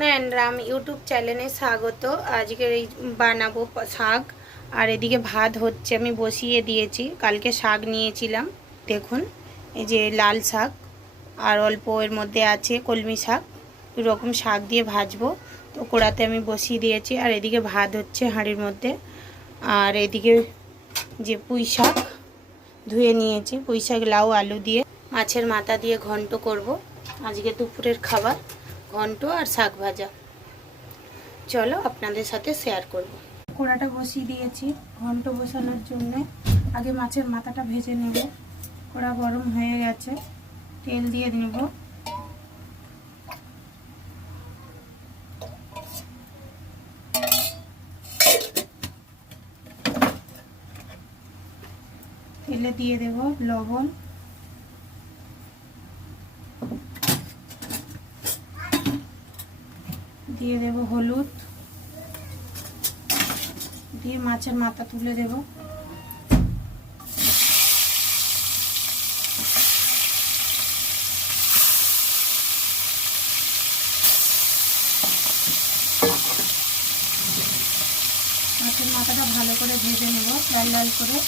Ram YouTube চ্যানেলে স্বাগত। আজকের এই বানাবো শাক, আর এদিকে ভাত হচ্ছে, আমি বসিয়ে দিয়েছি। কালকে শাক নিয়েছিলাম, দেখুন এই যে লাল শাক, আর অল্প এর মধ্যে আছে কলমি শাক, এরকম শাক দিয়ে ভাজবো। তো কড়াতে আমি বসিয়ে দিয়েছি, আর এদিকে ভাত হচ্ছে হাঁড়ির মধ্যে। আর এদিকে যে পুঁই শাক ধুয়ে নিয়েছি, পুঁই শাক লাউ আলু দিয়ে মাছের মাথা দিয়ে ঘন্ট করব। আজকে দুপুরের খাবার ঘন্ট আর শাক ভাজা। চলো আপনাদের সাথে শেয়ার করব। কড়াটা বসিয়ে দিয়েছি ঘন্ট বসানোর জন্য। আগে মাছের মাথাটা ভেজে নেব। কড়া গরম হয়ে গেছে, তেল দিয়ে নেব। তেলে দিয়ে দেব লবণ, দিয়ে দেব হলুদ, দিয়ে মাছের মাথা তুলে দেব। মাছের মাথাটা ভালো করে ভেজে নেব লাল লাল করে।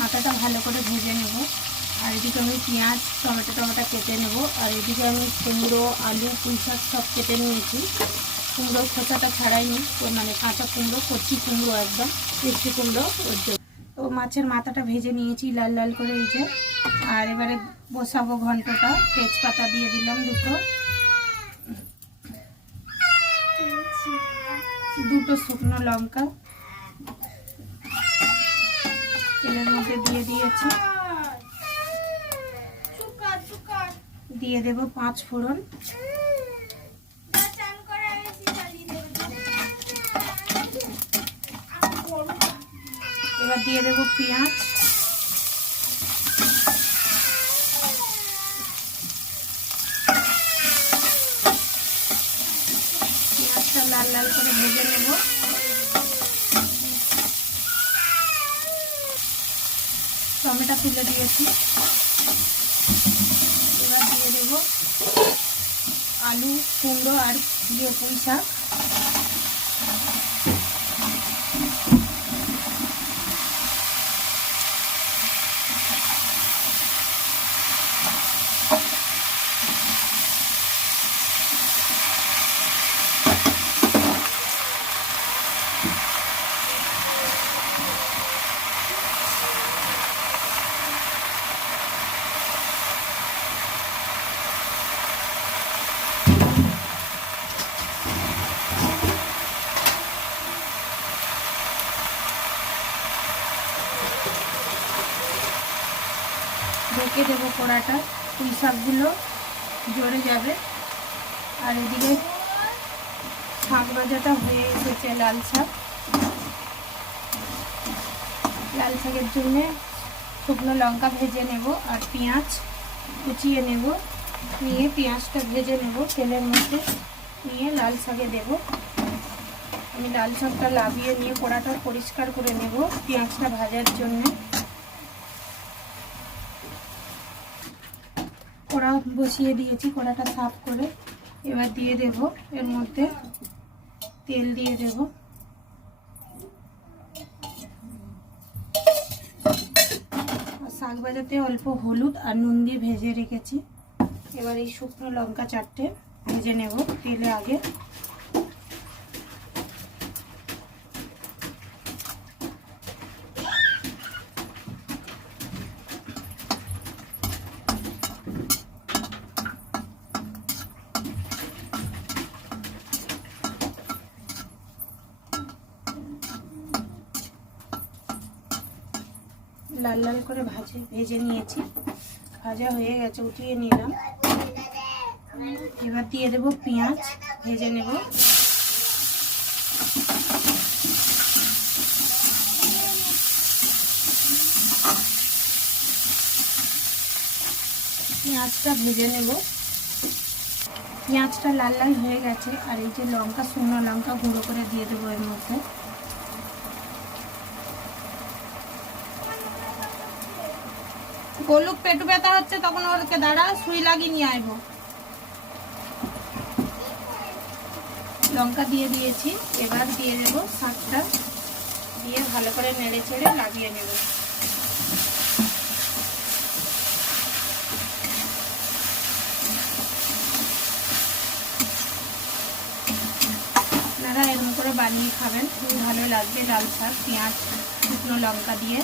মাথাটা ভালো করে ভেজে নেব। আর এদিকে আমি পেঁয়াজ টমেটো কেটে নেব। আর এদিকে আমি কুমড়ো আলু পুঁই শাক সব কেটে নিয়েছি। কুমড়োর খোসাটা ছাড়াইনি, মানে কাঁচা কুমড়ো, কচি কুমড়ো একদম মিষ্টি কুমড়ো ওর জন্য। তো মাছের মাথাটা ভেজে নিয়েছি লাল লাল করে এই যে। আর এবারে বসাবো ঘন্টটা। তেজপাতা দিয়ে দিলাম দুটো শুকনো লঙ্কা তেলের মধ্যে দিয়ে দিয়েছি। দিয়ে দেব 5 ফোড়ন, এবার দিয়ে দেব পেঁয়াজ, পেঁয়াজটা লাল লাল করে ভেজে নেব। টমেটো তুলে দিয়েছি। এবার দিয়ে দেব আলু কুমড়ো আর পুঁই শাক। ঢেকে দেবো কড়াটা, পুঁই শাকগুলো জড়ে যাবে। আর এদিকে শাক ভাজাটা হয়ে এসেছে, লাল শাকের জন্য শুকনো লঙ্কা ভেজে নেব আর পেঁয়াজ কুচিয়ে নেব। নিয়ে পেঁয়াজটা ভেজে নেব তেলের মধ্যে, নিয়ে লাল শাকে দেব। আমি লাল শাকটা লাভিয়ে নিয়ে কড়াটা পরিষ্কার করে নেব পেঁয়াজটা ভাজার জন্য। কড়া বসিয়ে দিয়েছি, কড়াটা সাফ করে। এবার দিয়ে দেব এর মধ্যে তেল দিয়ে দেব। শাক ভাজাতে অল্প হলুদ আর নুন দিয়ে ভেজে রেখেছি। এবার এই শুকনো লঙ্কা 4টে ভেজে নেব তেলে আগে। লাল লাল করে ভেজে নিয়েছি। ভাজা হয়ে গেছে, উঠিয়ে নিলাম। এবার দিয়ে দেবো পেঁয়াজ, ভেজে নেব। পেঁয়াজটা ভেজে নেব। পেঁয়াজটা লাল লাল হয়ে গেছে। আর এই যে লঙ্কা, শুকনো লঙ্কা গুঁড়ো করে দিয়ে দেবো এর মধ্যে। গোলুক পেটু ব্যথা হচ্ছে, তখন ওরকে দাঁড়া, সুই লাগিয়ে নিয়ে আইব। লঙ্কা দিয়ে দিয়েছি। এবার দিয়ে দেব শাকটা, দিয়ে ভালো করে নেড়ে চেড়ে লাগিয়ে নেব। আপনারা এরকম করে বানিয়ে খাবেন, খুবই ভালো লাগবে। লাল শাক, পেঁয়াজ, শুকনো লঙ্কা দিয়ে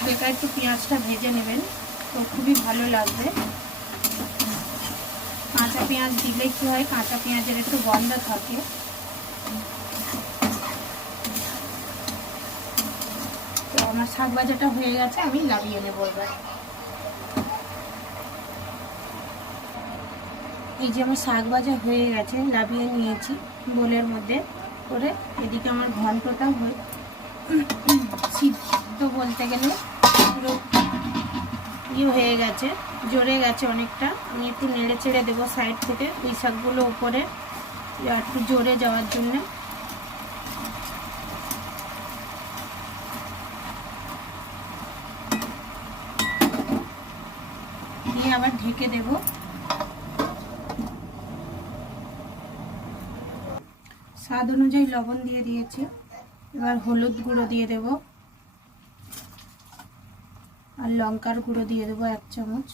হালকা একটু পেঁয়াজটা ভেজে নেবেন, তো খুবই ভালো লাগবে। কাঁচা পেঁয়াজ দিলে কি হয়, কাঁচা পেঁয়াজের একটু গন্ধ থাকে। তো আমার শাক ভাজাটা হয়ে গেছে, আমি নামিয়ে নেব এবার। এই যে আমার শাক ভাজা হয়ে গেছে, নামিয়ে নিয়েছি বোলের মধ্যে করে। এদিকে আমার ঘন্টটা সিদ্ধ বলতে গেলে পুরো হয়ে গেছে, জড়ে গেছে অনেকটা। আমি একটু নেড়ে চেড়ে দেবো সাইড থেকে, ওই শাকগুলো উপরে একটু জড়ে যাওয়ার জন্য। দিয়ে আবার ঢেকে দেব। স্বাদ অনুযায়ী লবণ দিয়ে দিয়েছি। এবার হলুদ গুঁড়ো দিয়ে দেব, আর লঙ্কার গুঁড়ো দিয়ে দেবো 1 চামচ।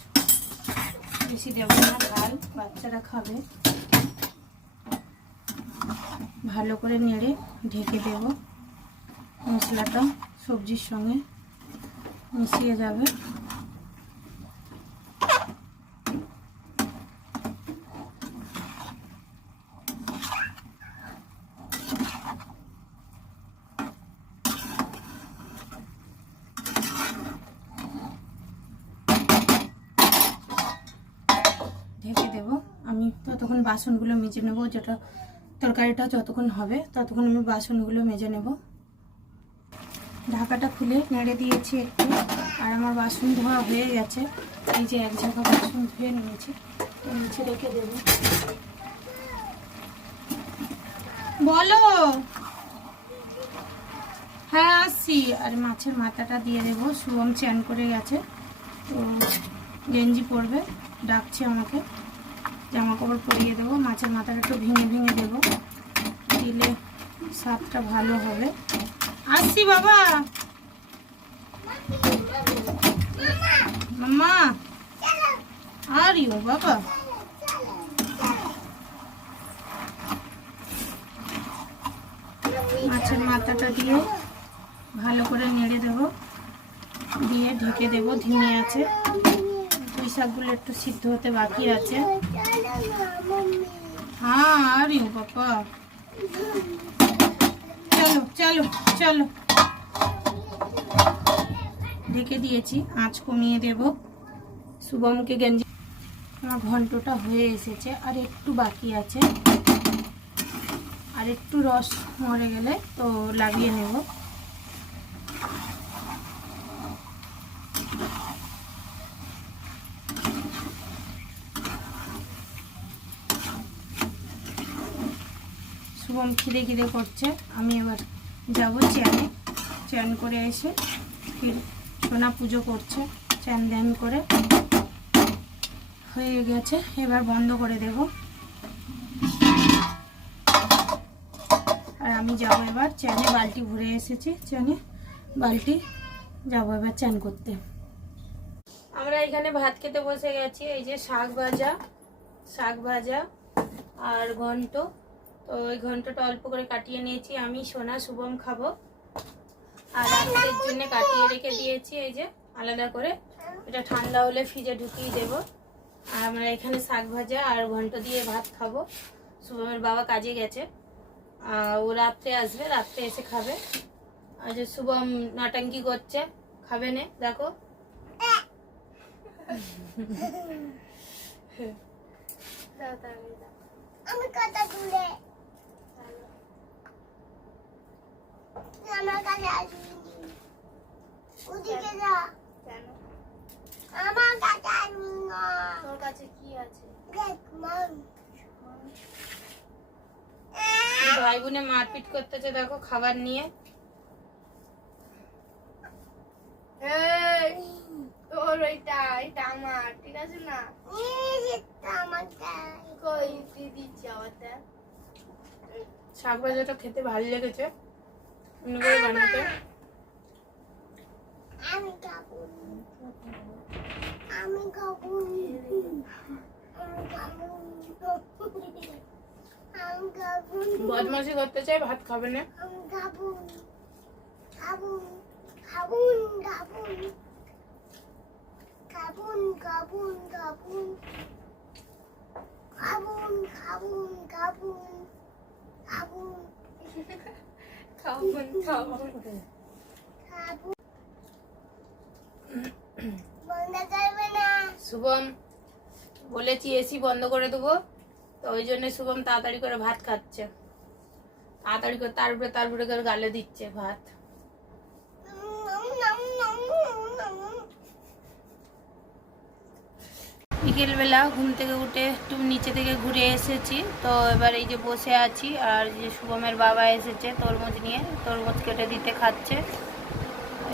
বেশি দেবো না, ঝাল বাচ্চারা খাবে। ভালো করে নেড়ে ঢেকে দেব। মশলাটা সবজির সঙ্গে মিশিয়ে যাবে। ঢেকে দেব। আমি ততক্ষণ বাসনগুলো মেজে নেব, যেটা তরকারিটা যতক্ষণ হবে ততক্ষণ আমি বাসনগুলো মেজে নেব। ঢাকাটা খুলে নেড়ে দিয়েছি একটু, আর আমার বাসন ধোয়া হয়ে গেছে। এই যে 1 ঝাঁকা বাসন ধুয়ে নিয়েছি, নিচে রেখে দেব। বলো। হ্যাঁ আসছি। আর মাছের মাথাটা দিয়ে দেবো। শুভম চান করে গেছে, তো গেঞ্জি পরবে, ডাকছে আমাকে, জামা কাপড় পরিয়ে দেবো। মাছের মাথাটা একটু ভেঙে ভেঙে দেবো, দিলে স্বাদটা ভালো হবে। আসছি বাবা। মাম্মা আর ইউ বাবা। মাছের মাথাটা দিয়ে ভালো করে নেড়ে দেবো, দিয়ে ঢেকে দেবো ধিমে আছে। পুঁই শাকগুলো একটু সিদ্ধ হতে বাকি আছে। হ্যাঁ আর ইউ বাবা, চলো চলো চলো। ঢেকে দিয়েছি, আঁচ কমিয়ে দেব। শুভমকে গেঞ্জি। আমার ঘন্টটা হয়ে এসেছে, আর একটু বাকি আছে। আর একটু রস মরে গেলে তো লাগিয়ে নেব। শুভম খিদে খিদে করছে। আমি এবার যাব চ্যানে, চ্যান করে এসে ফির সোনা পুজো করছে, চ্যান ধ্যান করে হয়ে গেছে। এবার বন্ধ করে দেব। আর আমি যাব এবার চ্যানে, বালতি ভরে এসেছি, চ্যানে বালতি যাবো এবার চ্যান করতে। আমরা এখানে ভাত খেতে বসে গেছি। এই যে শাক ভাজা আর ঘন্ট। তো ওই ঘন্টটা অল্প করে কাটিয়ে নিয়েছি, আমি সোনা শুভম খাবো। আর রাত্রের জন্য কাটিয়ে রেখে দিয়েছি এই যে আলাদা করে, এটা ঠান্ডা হলে ফ্রিজে ঢুকিয়ে দেবো। আর আমরা এখানে শাক ভাজা আর ঘন্ট দিয়ে ভাত খাবো। শুভমের বাবা কাজে গেছে, ও রাত্রে আসবে, রাত্রে এসে খাবে। আজ শুভম নাটঙ্কি করছে, খাবে না দেখো। আমি কথা ঘুরে আমার কাছে আসবি, ওদিকে যা। কেন আমার কাছে আসবি না? তোর কাছে কি আছে দেখ। ভাই বোনে মারপিট করতেছে দেখো খাবার নিয়ে। তোর এটা আমার, ঠিক আছে না? কই তুই দিচ্ছি আমারটা। শাক ভাজাটা খেতে ভালো লেগেছে অন্য করে বানাতে। আমি খাবো, আমি খাবো, আমি খাবো, আমি খাবো। বদমাশি করতে চাই, ভাত খাবে না। আমি খাবো, খাবো, খাবো, খাবো, খাবো, খাবো, খাবো, খাবো, খাবো, খাবো, খাবো, খাবো, খাবো, খাবো। বন্ধ করবে না। শুভম বলেছি এসি বন্ধ করে দেবো, তো ওই জন্য শুভম তাড়াতাড়ি করে ভাত খাচ্ছে, তাড়াতাড়ি করে তারপরে করে গালে দিচ্ছে ভাত। বিকেলবেলা ঘুম থেকে উঠে একটু নিচে থেকে ঘুরে এসেছি, তো এবার এই যে বসে আছি, আর যে শুভমের বাবা এসেছে তরমুজ নিয়ে, তরমুজ কেটে দিতে খাচ্ছে।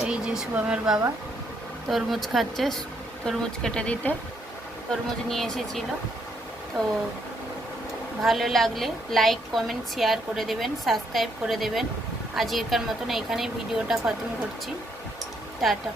এই যে শুভমের বাবা তরমুজ খাচ্ছে, তরমুজ কেটে দিতে তরমুজ নিয়ে এসেছিল। তো ভালো লাগলে লাইক কমেন্ট শেয়ার করে দেবেন, সাবস্ক্রাইব করে দেবেন। আজকের মতন এখানেই ভিডিওটা খতম করছি। টাটা।